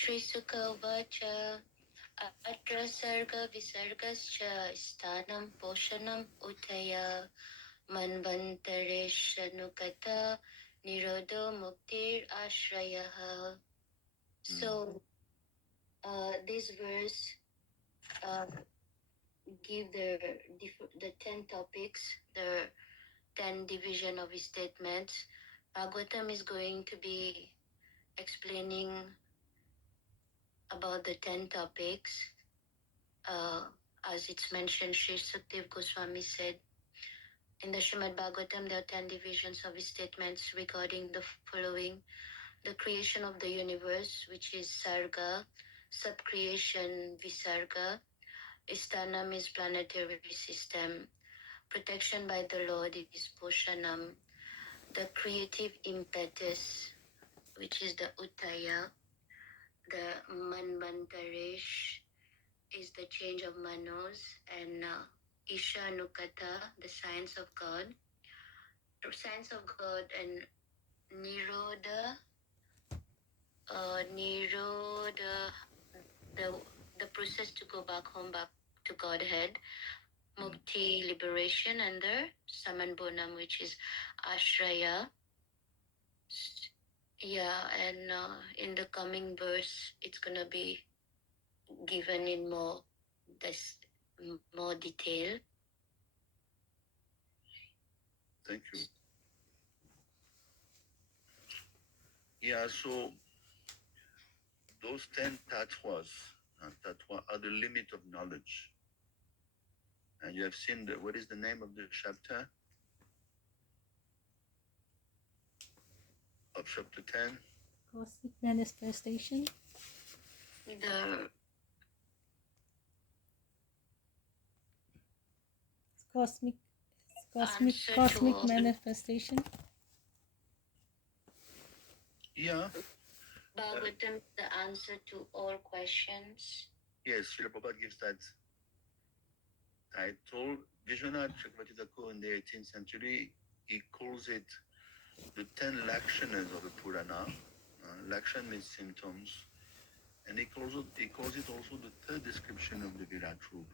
Shri Sukha Uvacha Atra Sarga Visargascha Sthanam Poshanam Utaya Manvantareshanukata Nirodho Muktir Ashrayaha. So this verse give the 10 topics, the 10 division of his statements. Bhagavatam is going to be explaining about the 10 topics. As it's mentioned, Sri Sukdev Goswami said, in the Srimad Bhagavatam, there are 10 divisions of his statements regarding the following: the creation of the universe, which is Sarga; sub-creation, Visarga; Isthanam is planetary system; protection by the Lord is Poshanam; the creative impetus, which is the Uttaya; the Manvantaresh is the change of Manos; and Isha Nukata, the science of God. The science of God and Nirodha, the process to go back home, back to Godhead. Mukti, liberation, and the Samanbonam, which is Ashraya. Yeah, and in the coming verse, it's gonna be given in more detail. Thank you. Yeah, so those 10 tatwas are the limit of knowledge. And you have seen what is the name of the chapter? Of chapter 10? Cosmic manifestation. The Cosmic answer manifestation. Yeah. Bhagavatam, the answer to all questions. Yes, Srila Prabhupada gives that title. Vishwanath Chakravarti Thakur in the 18th century, he calls it the 10 lakshanas of the Purana. Lakshan means symptoms. And he calls it also the third description of the Virat Roop.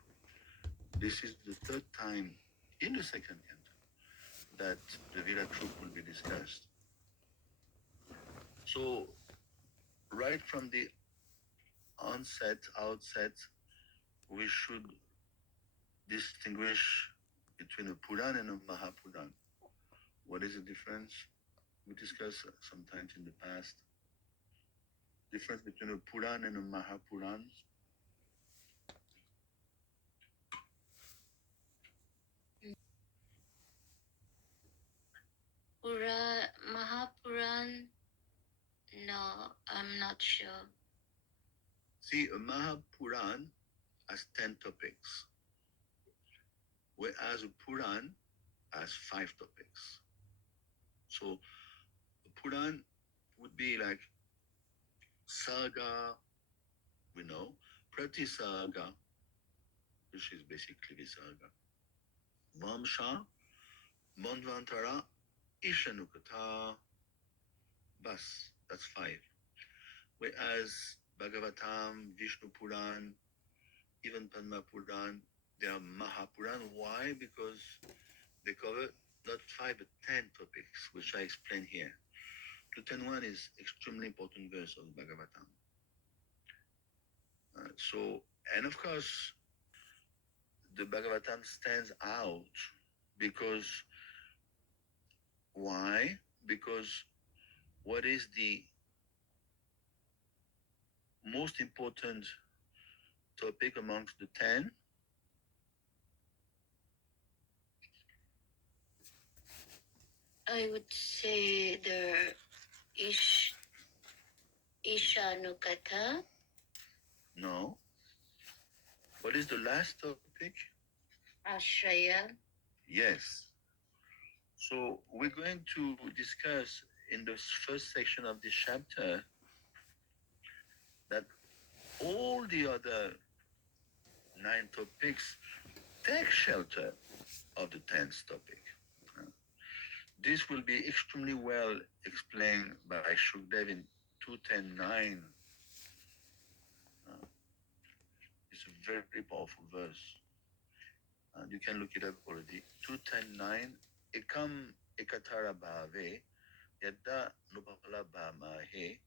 This is the third time in the second canto that the Virat Roop will be discussed. So, right from the outset, we should distinguish between a Puran and a Mahapuran. What is the difference? We discussed sometimes in the past. Difference between a Puran and a Mahapuran. Mahapuran, no, I'm not sure. See, a Mahapuran has 10 topics, whereas a Puran has 5 topics. So, a Puran would be like Saga, we know, Pratisaga, which is basically Visarga, Vamsha, Manvantara, Ishanukata, Bas, that's 5. Whereas Bhagavatam, Vishnu Puran, even Padma Puran, they are Mahapuran. Why? Because they cover not 5 but 10 topics, which I explain here. The 10.1 is extremely important verse of the Bhagavatam. And of course, the Bhagavatam stands out because why? Because what is the most important topic amongst the 10? I would say the Ishanukata. No. What is the last topic? Ashraya. Yes. So we're going to discuss in the first section of this chapter that all the other 9 topics take shelter of the 10th topic. This will be extremely well explained by Shukdev in 2.10.9 It's a very powerful verse. And you can look it up already. 210.9. Ekam ekatara bhave yadda nupala bhamahe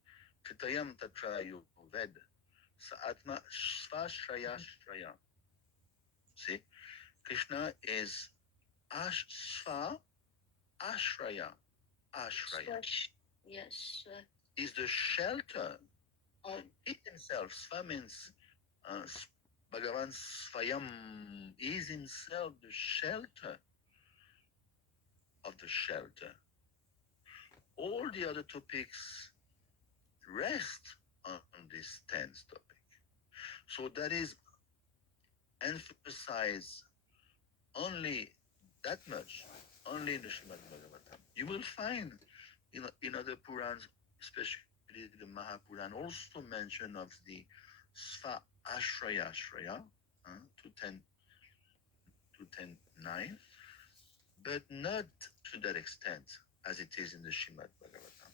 kritayam tatra yuved sa atma svashraya shraya. See, Krishna is sva ashraya. Ashraya Yes. is the shelter. Oh, He himself, Sva means Bhagavan Svayam is himself the shelter of the shelter. All the other topics rest on this tenth topic. So that is emphasize only that much, only in the Srimad Bhagavatam. You will find in other Purans, especially the Mahapuran, also mention of the Sva Ashraya, 210, 210.9, but not to that extent as it is in the Srimad Bhagavatam.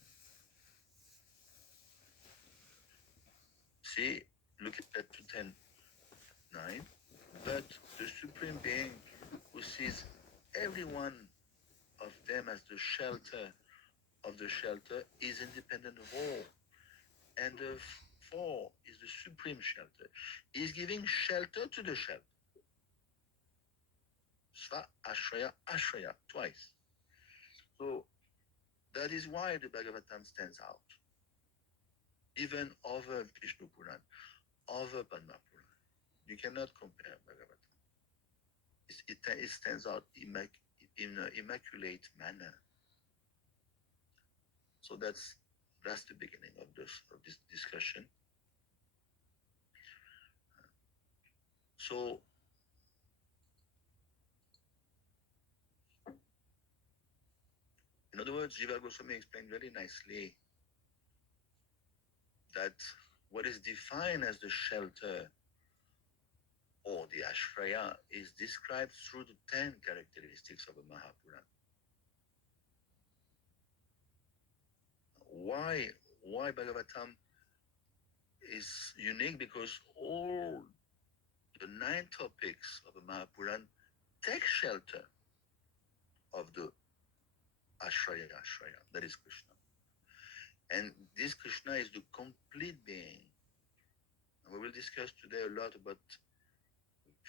See, look at 210.9. But the Supreme Being who sees every one of them as the shelter of the shelter is independent of all. And the four is the supreme shelter. Is giving shelter to the shelter. Sva Ashraya Ashraya twice. So that is why the Bhagavatam stands out. Even over Vishnu Puran, over Padma Puran. You cannot compare Bhagavatam. It stands out in an immaculate manner. So that's the beginning of this discussion. So in other words, Jiva Goswami explained very nicely that what is defined as the shelter or the ashraya is described through the 10 characteristics of a Mahapuran. Why Bhagavatam is unique? Because all the 9 topics of a Mahapuran take shelter of the ashraya, that is Krishna. And this Krishna is the complete being. And we will discuss today a lot about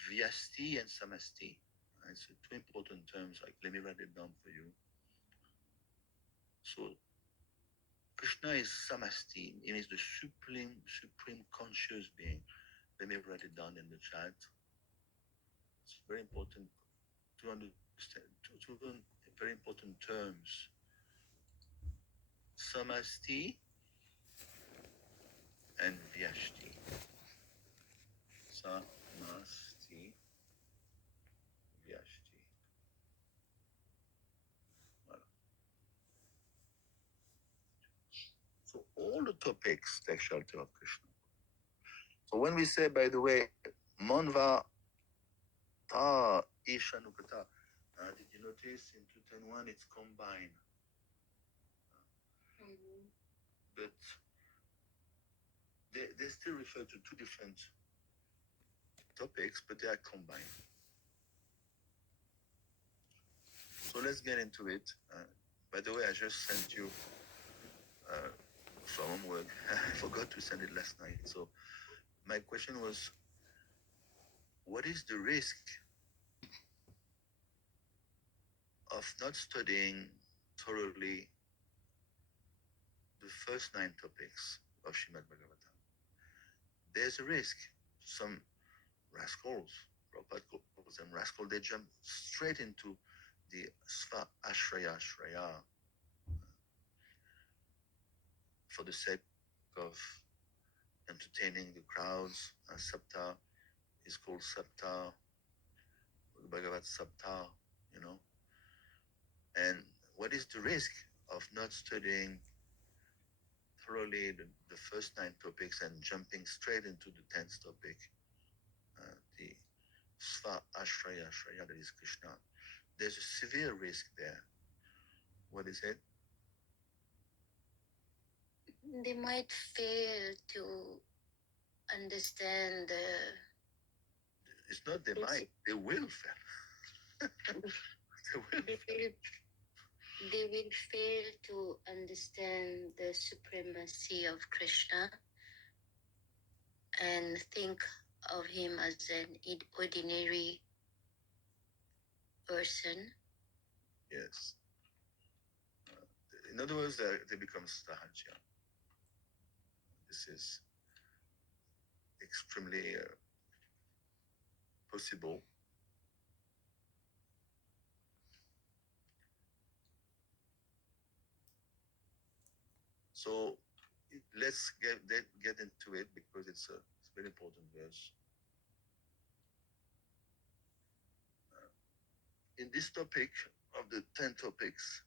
Vyasti and Samasti. It's two important terms. Like, let me write it down for you. So Krishna is Samasti. It means the supreme conscious being. Let me write it down in the chat. It's very important to understand two very important terms. Samasti and Vyashti. Samasti, Vyashti. Voilà. So all the topics take shelter of Krishna. So when we say, by the way, Manva Ta Ishanukata, did you notice in 210.1 it's combined? But they still refer to two different topics, but they are combined. So let's get into it. By the way, I just sent you some homework. I forgot to send it last night. So my question was, what is the risk of not studying thoroughly the first 9 topics of Srimad Bhagavatam? There's a risk. Some rascals, Prabhupada calls them rascals, they jump straight into the Sva Ashraya for the sake of entertaining the crowds. Sapta is called Sapta, the Bhagavad Sapta, you know. And what is the risk of not studying thoroughly the first 9 topics and jumping straight into the 10th topic, the Sva Ashraya, that is Krishna? There's a severe risk there. What is it? They might fail to understand It's not they might, they will fail. They will fail to understand the supremacy of Krishna and think of him as an ordinary person. Yes. In other words, they become sahaja. This is extremely possible. So let's get into it because it's a very important verse. In this topic of the 10 topics,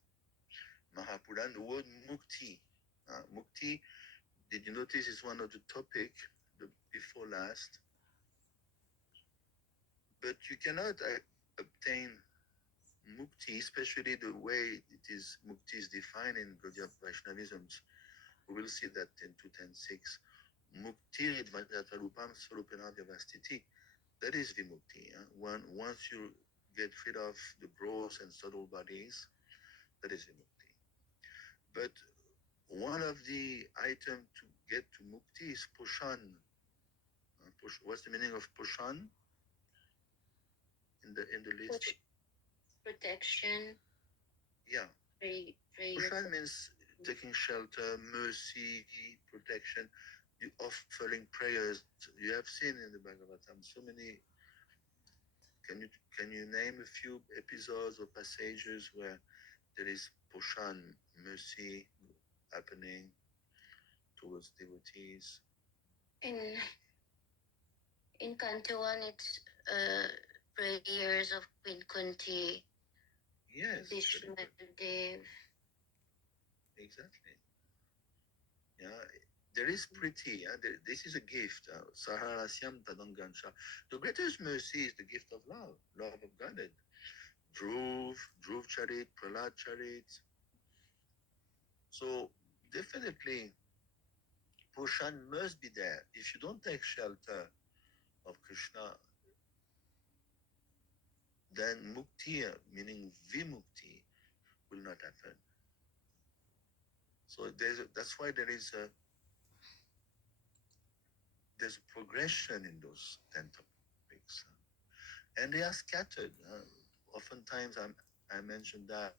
Mahapuran, the word mukti. Mukti, did you notice is one of the topic, the before last? But you cannot obtain mukti, especially the way it is mukti is defined in Gaudiya Vaishnavisms. We will see that in 210.6. Mukti Dvajatarupam Swarupena Vyavastiti. That is vimukti. Once you get rid of the gross and subtle bodies, that is vimukti. But one of the items to get to mukti is poshan. What's the meaning of poshan in the list? Protection. Yeah. Poshan means taking shelter, mercy, protection, offering prayers. You have seen in the Bhagavatam so many. Can you name a few episodes or passages where there is poshan, mercy happening towards devotees? In Canto 1, it's prayers of Queen Kunti. Yes. Vishnudev. Exactly. Yeah, there is pretty. This is a gift. Saharasyam tadangansha. The greatest mercy is the gift of love of Godhead. Dhruv Charit, Prahlad Charit. So definitely, Poshan must be there. If you don't take shelter of Krishna, then Mukti, meaning Vimukti, will not happen. So that's why there's a progression in those 10 topics. And they are scattered. Oftentimes, I mentioned that.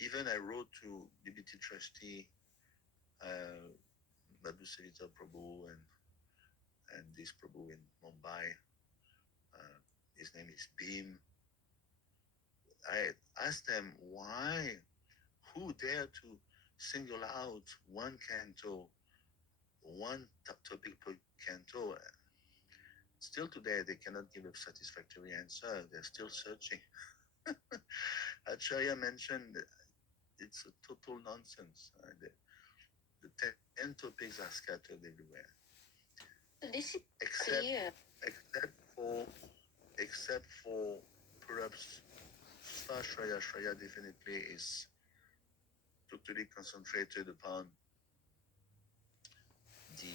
Even I wrote to DBT trustee Madhu Savita Prabhu and this Prabhu in Mumbai. His name is Beam. I asked them who dare to single out one canto, one topic per canto. Still today, they cannot give a satisfactory answer. They're still searching. Acharya mentioned it's a total nonsense. The 10 topics are scattered everywhere. This is clear. Except for perhaps Svashraya. Shraya definitely is totally concentrated upon the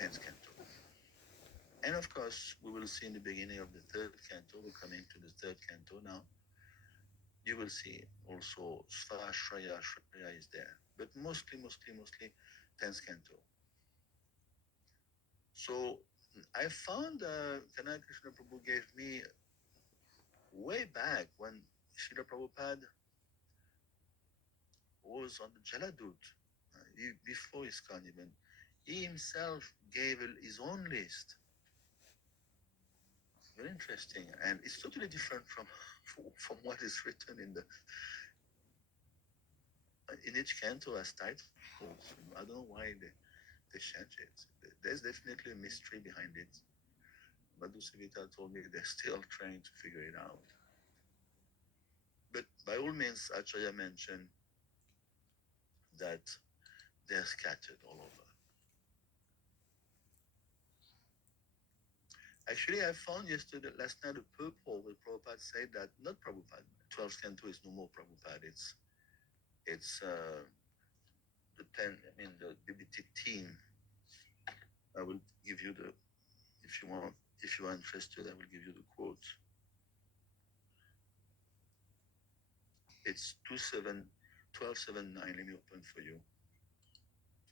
10th canto. And of course, we will see in the beginning of the 3rd canto, we're coming to the 3rd canto now, you will see also Svashraya is there. But mostly 10th canto. So I found Kanai Krishna Prabhu gave me way back when Srila Prabhupada was on the Jaladut, before ISKCON even. He himself gave his own list. Very interesting. And it's totally different from what is written in each canto as titles. I don't know why they change it. There's definitely a mystery behind it. Madhu Savita told me they're still trying to figure it out. But by all means, Acharya mentioned that they're scattered all over. Actually, I found last night, a purple where Prabhupada said that, not Prabhupada, 12th canto is no more Prabhupada. It's the 10, I mean, the BBT team. I will give you the, if you are interested, I will give you the quote. It's 1279. Let me open for you.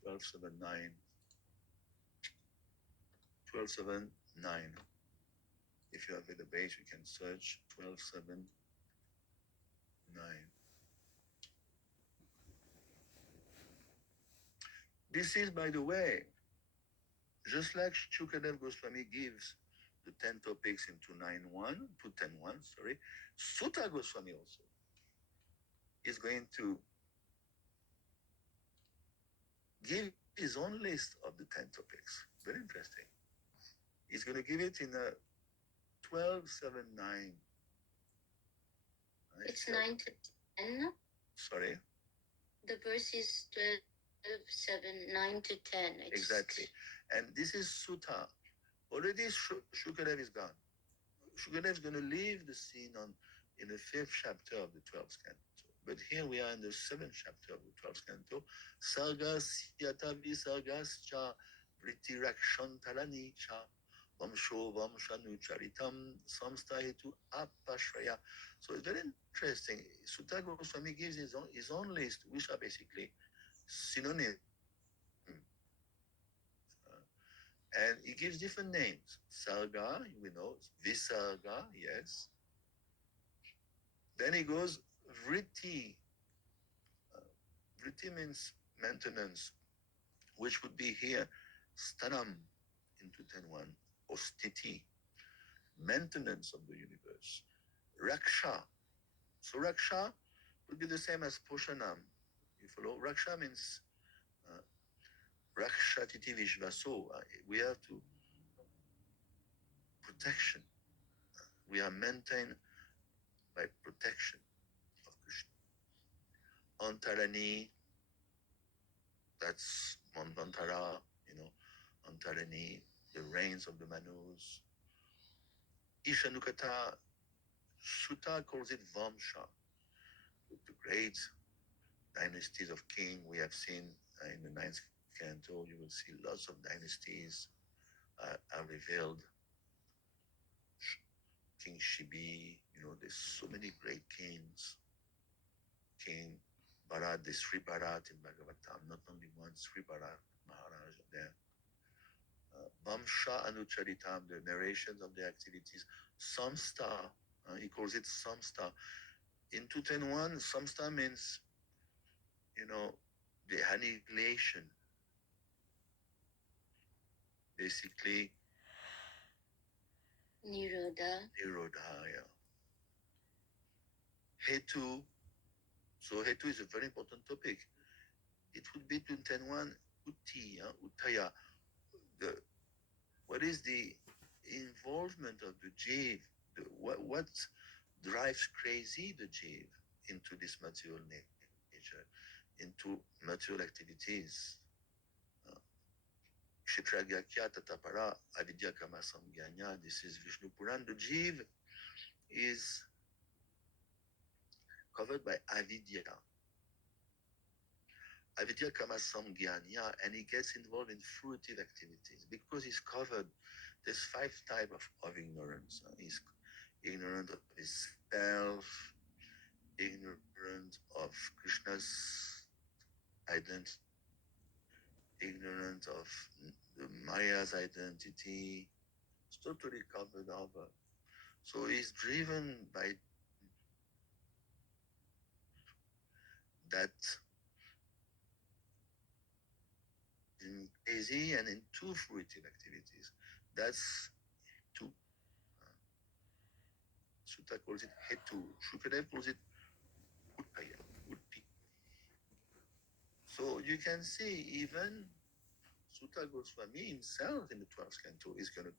1279. 1279. If you have the base, you can search 1279. This is, by the way, just like Shukadev Goswami gives the 10 topics into 9.1 to 10.1, sorry, Sutta Goswami also is going to give his own list of the 10 topics. Very interesting. He's going to give it in a 1279. It's 9 to 10. Sorry? The verse is 12, 7, 9 to 10. Exactly. And this is Sutta. Already Shukadev is gone. Shukadev is going to leave the scene in the 5th chapter of the 12th canto. But here we are in the 7th chapter of the 12th canto. Sarga Syata Visargascha Vrittirakshantalani cha Vamsho Vamshanucharitam Samstahetu Apashraya. So it's very interesting. Sutta Goswami gives his own list, which are basically synonyms. And he gives different names. Sarga, we know, Visarga, yes. Then he goes Vritti. Vritti means maintenance, which would be here Stanam into 10.1, or Stiti, maintenance of the universe. Raksha. So Raksha would be the same as Poshanam. You follow? Raksha means Rakshatiti Vishvaso. We have to protection. We are maintained by protection of Krishna. Antarani, that's Manvantara, Antarani, the reigns of the Manus. Ishanukata, Sutta calls it Vamsha, the great dynasties of king. We have seen in the 9th canto, you will see lots of dynasties are revealed. King Shibi, there's so many great kings. King Bharat, the Sri Bharat in Bhagavatam, not only one Sri Bharat Maharaj there. Vamsha Anucharitam, the narrations of the activities. Samsta, he calls it Samsta. In 210.1, Samsta means, the annihilation. Basically, Nirodha. Yeah. Hetu. So Hetu is a very important topic. It would be 210.1 Utti, Uttaya. What is the involvement of the jiv? What drives crazy the jiv into this material nature, into material activities? Kshetragakya Tatapara Avidya Kama Samgyanya. This is Vishnu Puran. The jiv is covered by avidya. Avidya Kama Samgyanya, and he gets involved in fruitive activities because he's covered. There's 5 types of ignorance. He's ignorant of himself, ignorant of Krishna's identity, ignorant of the Maya's identity. It's totally covered over. So he's driven by that in crazy and into fruitive activities. That's two. Sutta calls it hetu. Shukadev calls it uttaya, utti. So you can see even Sutta Goswami himself in the 12th canto is going to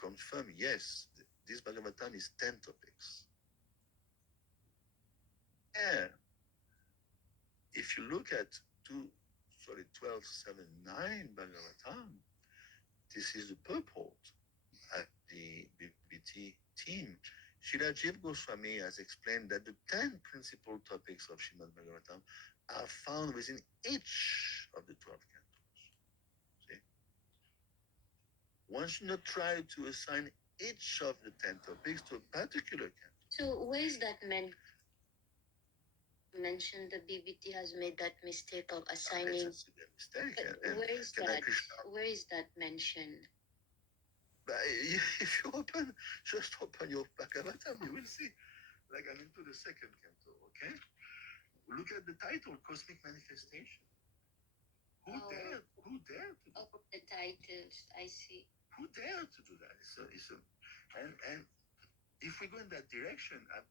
confirm, yes, this Bhagavatam is 10 topics. Yeah. If you look at 1279 Bhagavatam, this is the purport at the BBT team. Srila Jiva Goswami has explained that the 10 principal topics of Srimad Bhagavatam are found within each of the 12 cantos. See? one should not try to assign each of the 10 topics to a particular canto. So where is that mentioned the BBT has made that mistake of assigning? It's a mistake. But where is that? Where is that mentioned? But if you just open your Bhagavatam, you will see. Like I'm into the second canto, okay? Look at the title, Cosmic Manifestation. Who dared to do the titles, I see. Who dared to do that? And if we go in that direction, I've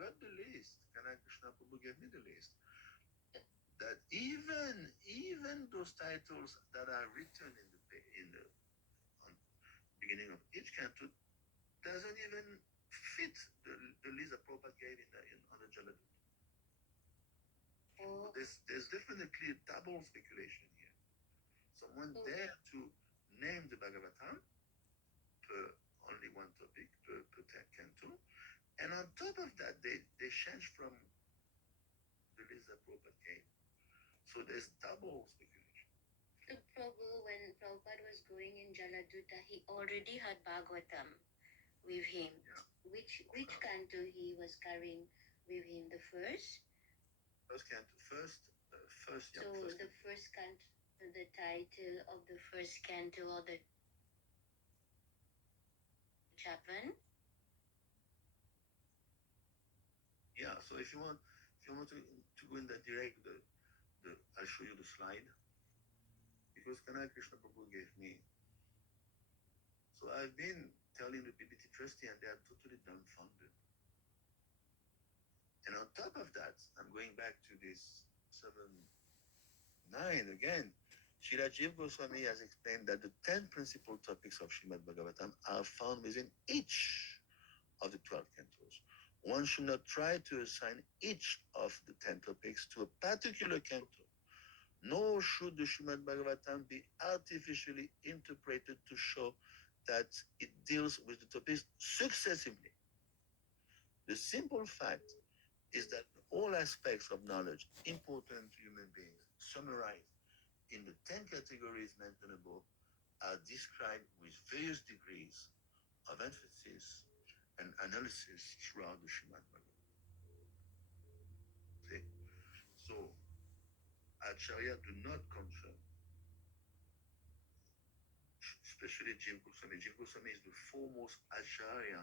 got the list. Kanai Krishna Prabhu gave me the list. That even those titles that are written in the beginning of each canto doesn't even fit the list that Prabhupada gave on the Jaladut. Oh. There's definitely double speculation here. Someone dare to name the Bhagavatam per only one topic, per canto, and on top of that, they change from the list that Prabhupada gave. So there's double speculation. When Prabhupada was going in Jaladuta, he already had Bhagavatam with him. Yeah. Which canto he was carrying with him? The first? First canto. So the first canto, the title of the first canto or the chapter? Yeah. So if you want to go in that direct, I'll show you the slide. Because Kanai Krishna Prabhu gave me. So I've been telling the PBT trustee and they are totally dumbfounded. And on top of that, I'm going back to this 7-9 again. Srila Jiva Goswami has explained that the 10 principal topics of Srimad Bhagavatam are found within each of the 12 cantos. One should not try to assign each of the 10 topics to a particular canto. Nor should the Srimad Bhagavatam be artificially interpreted to show that it deals with the topics successively. The simple fact is that all aspects of knowledge important to human beings, summarized in the 10 categories mentioned above, are described with various degrees of emphasis and analysis throughout the Srimad Bhagavatam. See? So, Acharya do not confirm, especially Jiva Goswami. Jiva Goswami is the foremost Acharya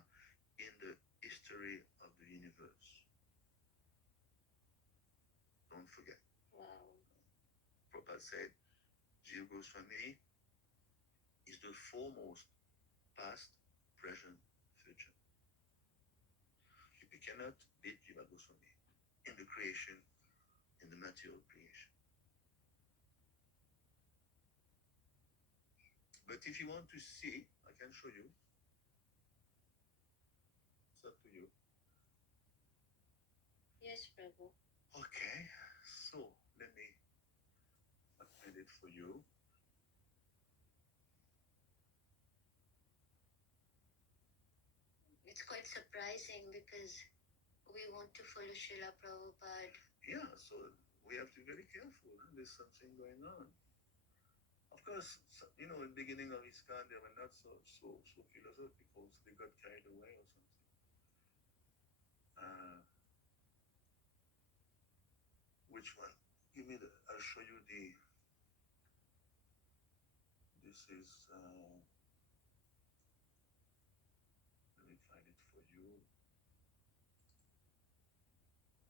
in the history of the universe. Don't forget. Wow. Prabhupada said, Jiva Goswami is the foremost past, present, future. You cannot beat Jiva Goswami in the creation, in the material creation. But if you want to see, I can show you. It's up to you. Yes, Prabhu. Okay, so let me find it for you. It's quite surprising because we want to follow Srila Prabhupada. Yeah, so we have to be very careful. Huh? There's something going on. Of course, in the beginning of ISKCON, they were not so philosophical, so they got carried away or something. Which one? I'll show you this is, let me find it for you.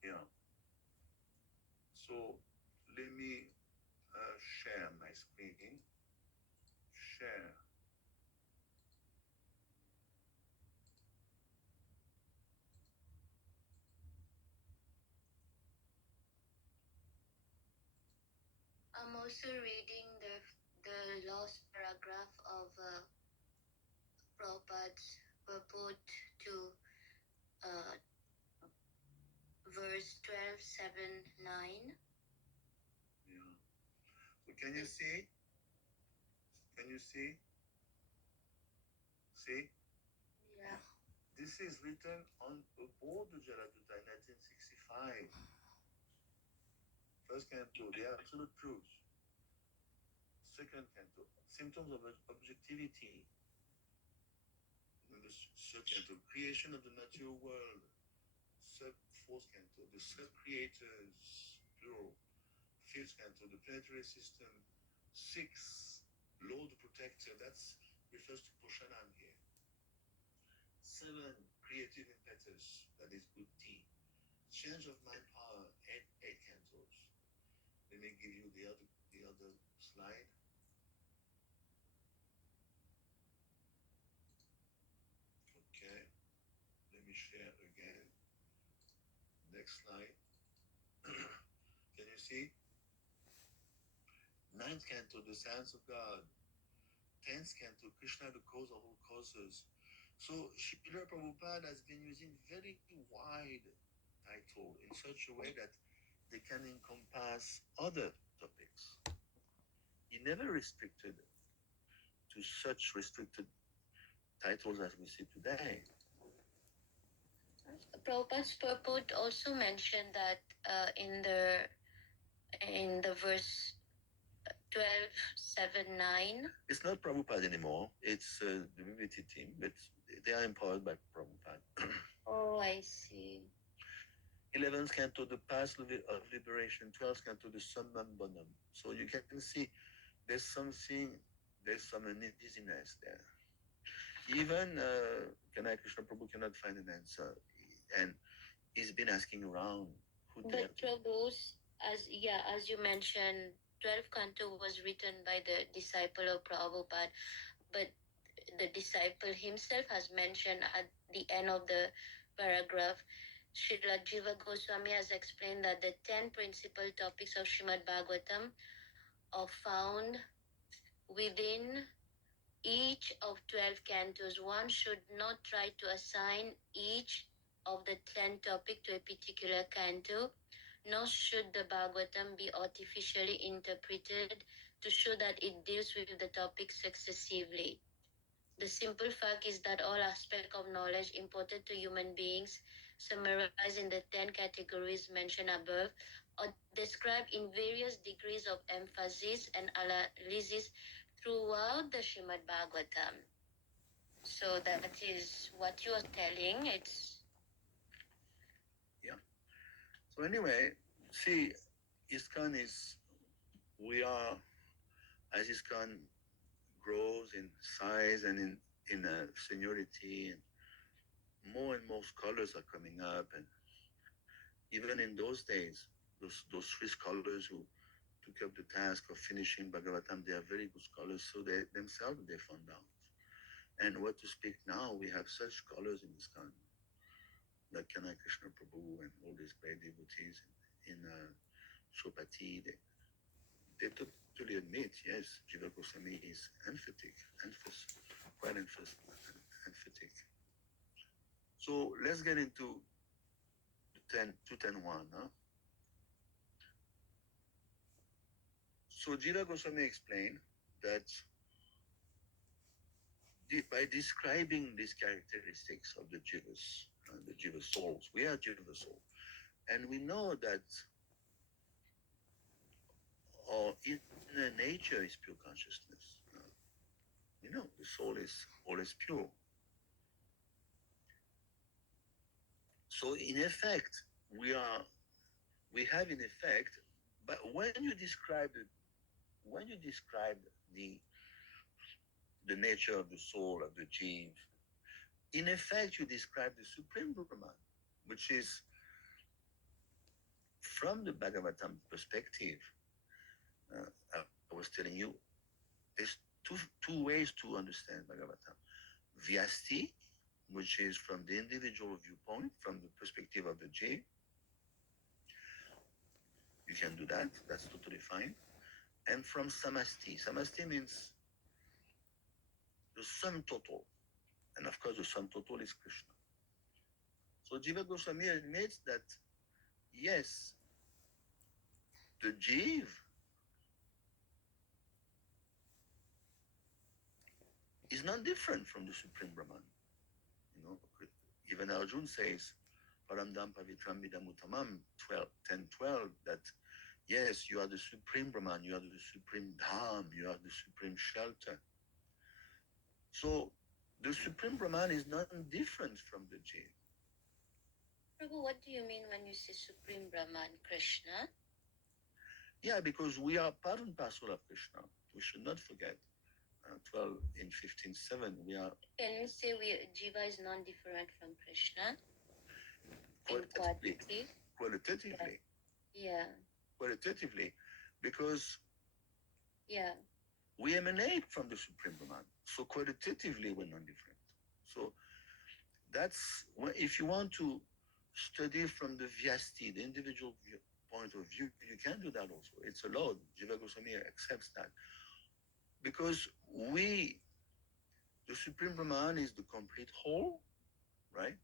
Yeah. So, let me share my screen. Share. I'm also reading the last paragraph of Prabhupada's purport to verse 12:7-9. Yeah. So can you see? Can you see? See? Yeah. This is written on aboard the Jaladuta in 1965. First canto, the absolute truth. second canto, symptoms of objectivity. The third canto, creation of the natural world. Fourth canto, the sub-creators, plural. Fifth canto, the planetary system. Six, Lord Protector, that's refers to Poshanan here. Seven, creative impetus, that is good T. Change of mind power, eight cantos. Let me give you the other slide. Okay, let me share again. Next slide. Can you see? Ninth canto, the science of God. 10th canto, Krishna, the cause of all causes. So Srila Prabhupada has been using very wide title in such a way that they can encompass other topics. He never restricted to such restricted titles as we see today. Prabhupada's purport also mentioned that in the verse 12:7-9. It's not Prabhupada anymore. It's the BBT team, but they are empowered by Prabhupada. Oh, I see. 11th canto, the path of liberation. 12th canto, the summum bonum. So you can see there's some uneasiness there. Even Kanai Krishna Prabhu cannot find an answer, and he's been asking around. But Prabhu's, as you mentioned, 12th canto was written by the disciple of Prabhupada, but the disciple himself has mentioned at the end of the paragraph, Srila Jiva Goswami has explained that the 10 principal topics of Srimad Bhagavatam are found within each of 12 cantos. One should not try to assign each of the 10 topics to a particular canto, nor should the Bhagavatam be artificially interpreted to show that it deals with the topic successively. The simple fact is that all aspects of knowledge important to human beings, summarized in the 10 categories mentioned above, are described in various degrees of emphasis and analysis throughout the Srimad Bhagavatam. So that is what you are telling. So anyway, see, ISKCON as ISKCON grows in size and in seniority, and more and more scholars are coming up, and even in those days, those three scholars who took up the task of finishing Bhagavatam, they are very good scholars, so they themselves they found out. And what to speak now, we have such scholars in ISKCON, like Kanai Krishna Prabhu and all these great devotees in Shopati. They totally admit, yes, Jiva Goswami is quite emphatic. So let's get into 210.1. Huh? So Jiva Goswami explained that by describing these characteristics of the Jiva souls, we are Jiva soul, and we know that our inner nature is pure consciousness. The soul is always pure. So in effect, we have in effect, but when you describe the nature of the soul of the jiv, in effect you describe the supreme Brahman, which is from the Bhagavatam perspective. I was telling you, there's two ways to understand Bhagavatam. Vyasti, which is from the individual viewpoint, from the perspective of the jiv. You can do that. That's totally fine. And from samasti. Samasti means the sum total. And of course, the sum total is Krishna. So Jiva Goswami admits that, yes, the jiv is not different from the Supreme Brahman. Even Arjun says, Paramdam Pavitram Midam Uttamam 10:12, that Yes, you are the supreme Brahman, you are the supreme Dham, you are the supreme shelter. So the supreme Brahman is not different from the Jiva. Prabhu, what do you mean when you say Supreme Brahman, Krishna? Yeah, because we are part and parcel of Krishna. We should not forget. 12 in 15:7, we are. Can you say Jiva is non-different from Krishna? Qualitatively. Qualitatively. Yeah. Qualitatively, because yeah, we emanate from the Supreme Brahman. So qualitatively, we're non different. So that's if you want to study from the Vyasti, the individual point of view, you can do that also. It's allowed. Jiva Goswami accepts that. Because the Supreme Brahman is the complete whole, right?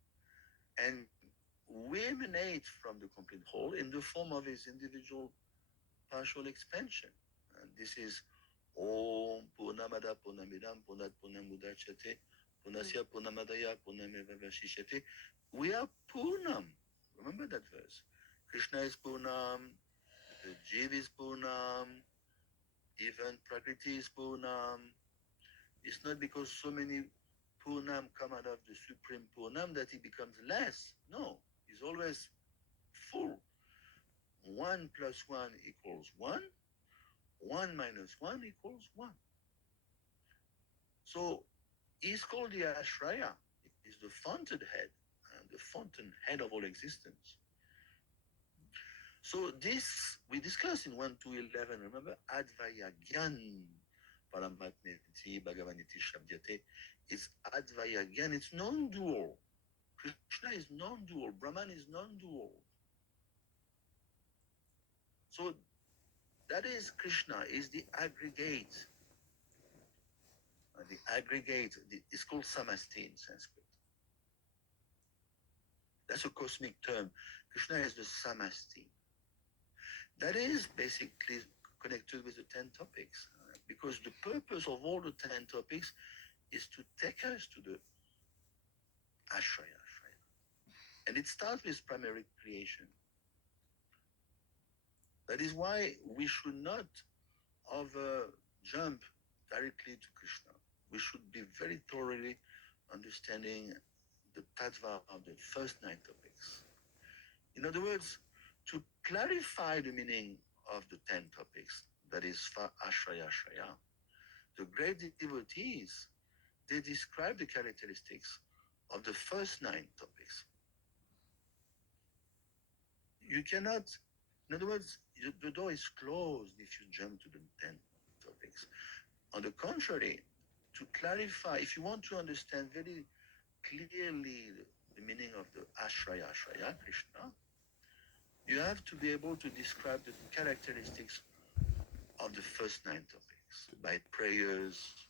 And we emanate from the complete whole in the form of his individual partial expansion. And this is Om Purnamada Purnamidam Purnat Purnamudachate Purnasya Purnamadaya Purnameva Vashishyate. We are Purnam. Remember that verse. Krishna is Purnam, the Jiva is Purnam, even Prakriti is Purnam. It's not because so many Purnam come out of the Supreme Purnam that he becomes less. No, he's always full. 1 plus 1 equals 1. 1 minus 1 equals 1. So he's called the Ashraya. He's the fountainhead, the fountainhead of all existence. So this we discussed in 1 to 11. Remember, Advaya Gyan Paramatmeti Bhagavaniti Shabdyate. It's Advaya Gyan. It's non-dual. Krishna is non-dual. Brahman is non-dual. So that is Krishna, is the aggregate. The aggregate is called samasti in Sanskrit. That's a cosmic term. Krishna is the samasti. That is basically connected with the 10 topics, because the purpose of all the 10 topics is to take us to the Ashraya. And it starts with primary creation. That is why we should not jump directly to Krishna. We should be very thoroughly understanding the tattva of the first 9 topics. In other words, to clarify the meaning of the 10 topics, that is Ashraya Ashraya, the great devotees, they describe the characteristics of the first 9 topics. You cannot, in other words, the door is closed if you jump to the 10 topics. On the contrary, to clarify, if you want to understand very clearly the meaning of the Ashraya Ashraya, Krishna, you have to be able to describe the characteristics of the first 9 topics by prayers,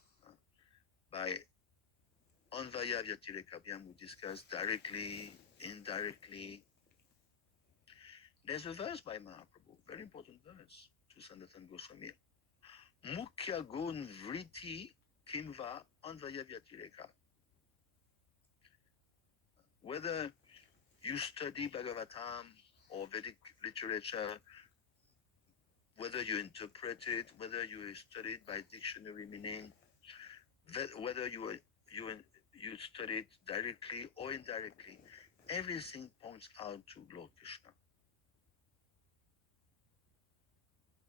by Anvaya Vyatireka we discuss directly, indirectly. There's a verse by Mahaprabhu, very important verse to Sanatana Goswami. Mukhya gun vriti kimva Anvaya Vyatireka. Whether you study Bhagavatam or Vedic literature, whether you interpret it, whether you study it by dictionary meaning, whether you study it directly or indirectly, everything points out to Lord Krishna.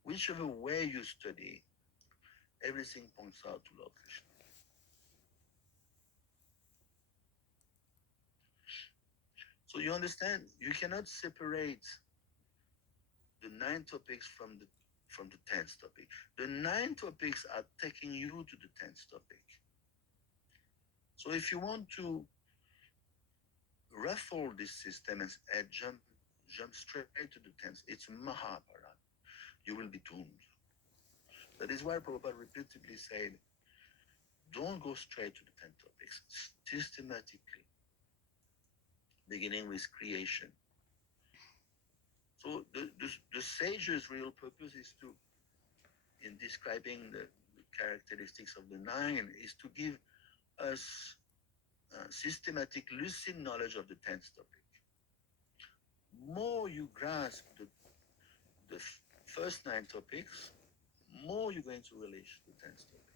Whichever way you study, everything points out to Lord Krishna. So you understand, you cannot separate the 9 topics from the 10th topic. The 9 topics are taking you to the 10th topic. So if you want to ruffle this system and jump straight to the 10th, it's Mahabharata. You will be doomed. That is why Prabhupada repeatedly said, don't go straight to the 10 topics, systematically, beginning with creation. So the sage's real purpose is to, in describing the characteristics of the 9, is to give us systematic, lucid knowledge of the 10th topic. More you grasp the first 9 topics, more you're going to relish the 10th topic.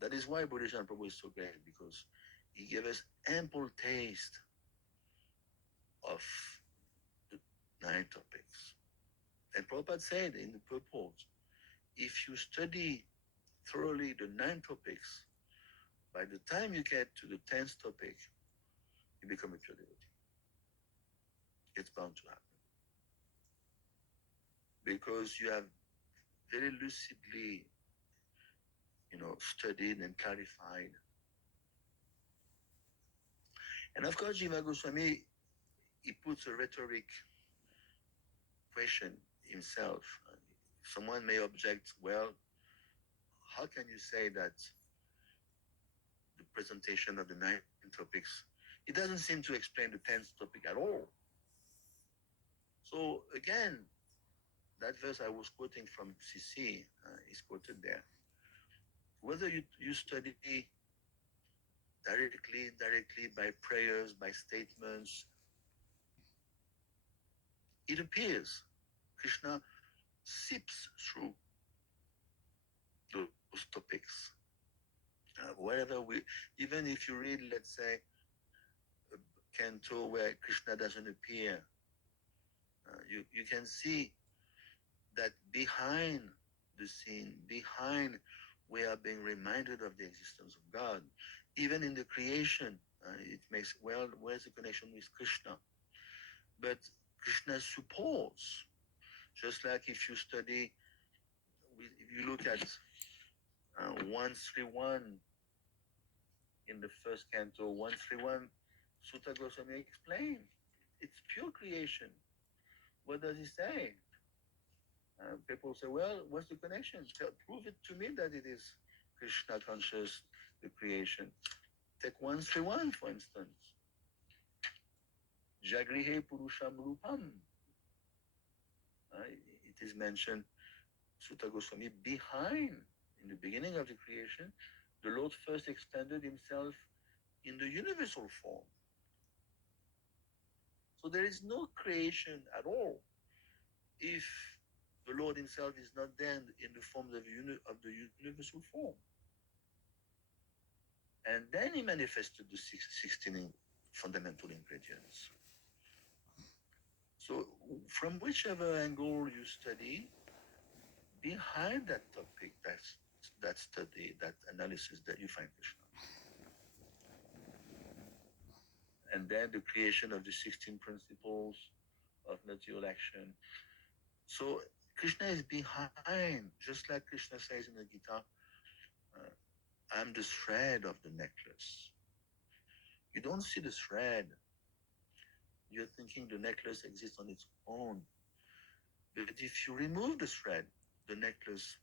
That is why Buddhism Prabhu is so great, because he gave us ample taste of the 9 topics. And Prabhupada said in the purport, if you study thoroughly the 9 topics, by the time you get to the 10th topic, you become a pure devotee. It's bound to happen. Because you have very lucidly, studied and clarified. And of course, Jiva Goswami, he puts a rhetoric question himself. Someone may object, well, how can you say that the presentation of the 9 topics, it doesn't seem to explain the 10th topic at all? So again, that verse I was quoting from CC is quoted there. Whether you study directly by prayers, by statements, it appears Krishna sips through those topics. Even if you read, let's say, a canto where Krishna doesn't appear, you can see that behind the scene, behind we are being reminded of the existence of God. Even in the creation, it makes, well, where's the connection with Krishna? But Krishna supports, just like if you study, if you look at 131 in the first canto, 131, Sutta Goswami explained, it's pure creation. What does he say? People say, well, what's the connection? Prove it to me that it is Krishna conscious, the creation. Take 131, for instance. Jagrihe Purusham Rupam. It is mentioned, Sutta Goswami, behind, in the beginning of the creation, the Lord first extended himself in the universal form. So there is no creation at all if the Lord himself is not then in the form of the universal form. And then he manifested the 16 fundamental ingredients. So from whichever angle you study, behind that topic, that study, that analysis, that you find Krishna. And then the creation of the 16 principles of material action. So Krishna is behind, just like Krishna says in the Gita, I'm the thread of the necklace. You don't see the thread. You're thinking the necklace exists on its own. But if you remove the thread, the necklace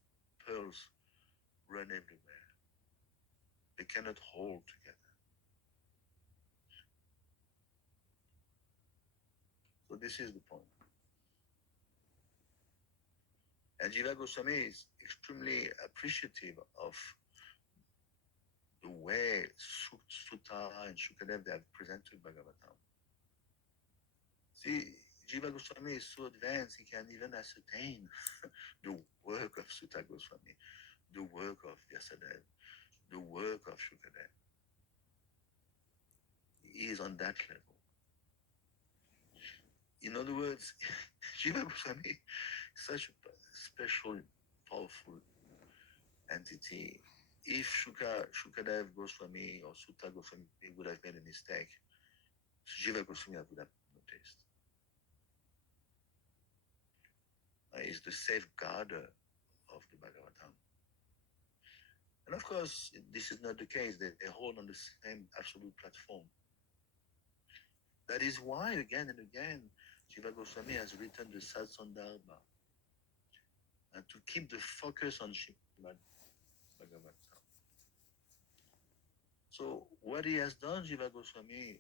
pearls run everywhere. They cannot hold together. So this is the point. And Jiva Goswami is extremely appreciative of the way Sutta and Shukadev they have presented Bhagavatam. See, Jiva Goswami is so advanced, he can even ascertain the work of Sutta Goswami, the work of Vyasadeva, the work of Shukadev. He is on that level. In other words, Jiva Goswami is such a special, powerful entity. If Shukadev Goswami or Sutta Goswami would have made a mistake, Jiva Goswami would have noticed. Is the safeguarder of the Bhagavatam. And of course, this is not the case. They hold on the same absolute platform. That is why, again and again, Jiva Goswami has written the Satsandarbha and to keep the focus on Srimad Bhagavatam. So what he has done, Jiva Goswami,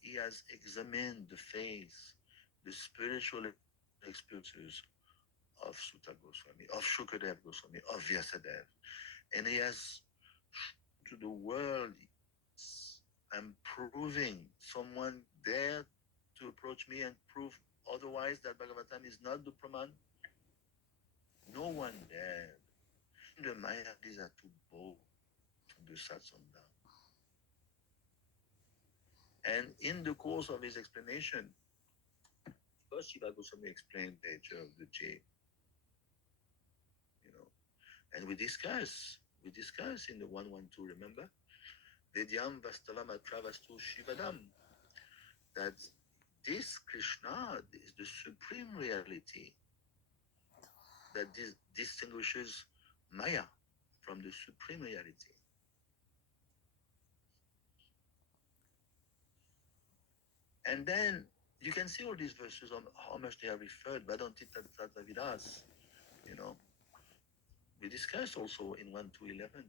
he has examined the faith, the spiritual experiences of Sutta Goswami, of Shukadev Goswami, of Vyasadeva. And he has to the world, I'm proving, someone dare to approach me and prove Otherwise, that Bhagavatam is not the Praman. No one dared. The Mayadis are too bold to do Satsanga. And in the course of his explanation, first Shiva Goswami explained the nature of the J, and we discuss in the 112, remember? Vedyam Vastavam Atravastu Shivadam, that this Krishna is the supreme reality that distinguishes Maya from the supreme reality. And then you can see all these verses on how much they are referred, Vadanti Tattvavidas, We discussed also in 1 to 11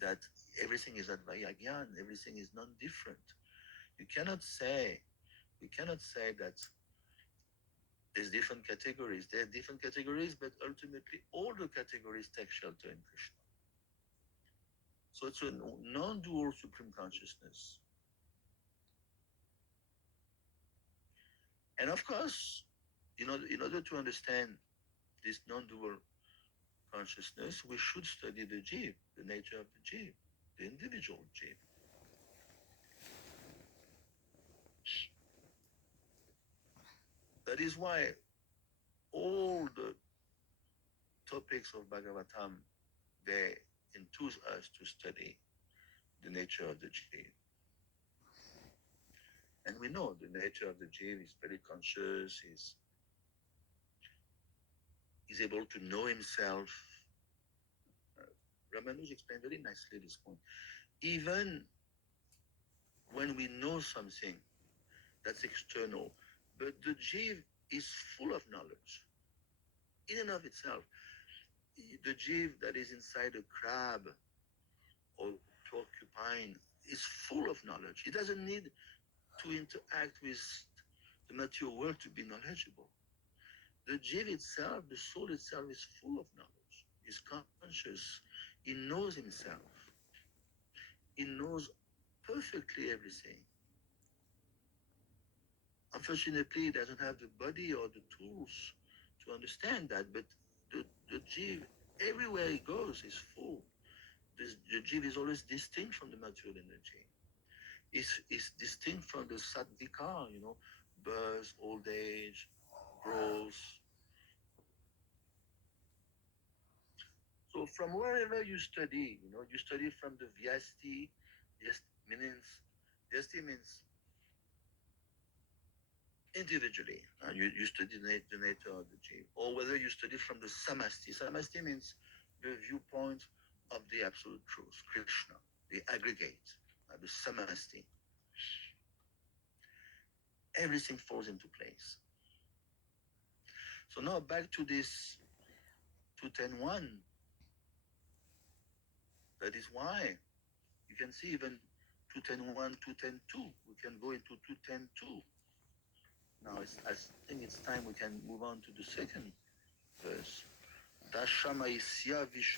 that everything is Advayagyan, everything is non-different. We cannot say that there's different categories. There are different categories, but ultimately all the categories take shelter in Krishna. So it's a non-dual supreme consciousness. And of course, in order to understand this non-dual consciousness, we should study the jiv, the nature of the jiv, the individual jiv. That is why all the topics of Bhagavatam, they enthuse us to study the nature of the jiv. And we know the nature of the jiv is very conscious, is able to know himself. Ramanuj explained very nicely this point. Even when we know something that's external, but the jiv is full of knowledge in and of itself. The jiv that is inside a crab or porcupine is full of knowledge. It doesn't need to interact with the material world to be knowledgeable. The jiv itself, the soul itself, is full of knowledge. Is conscious. He knows himself. He knows perfectly everything. Unfortunately, he doesn't have the body or the tools to understand that, but the jiv, everywhere he goes, is full. The jiv is always distinct from the material energy. It's distinct from the sattvika, birth, old age, growth. So from wherever you study, you study from the vyasti. Vyasti means individually. You study the nature of the jiv, or whether you study from the samasti. Samasti means the viewpoint of the absolute truth, Krishna, the aggregate, the samasti. Everything falls into place. So now back to this 210.1. That is why you can see even 210.1, 210.2. We can go into 210.2. Now I think it's time we can move on to the second verse. Dashamaisya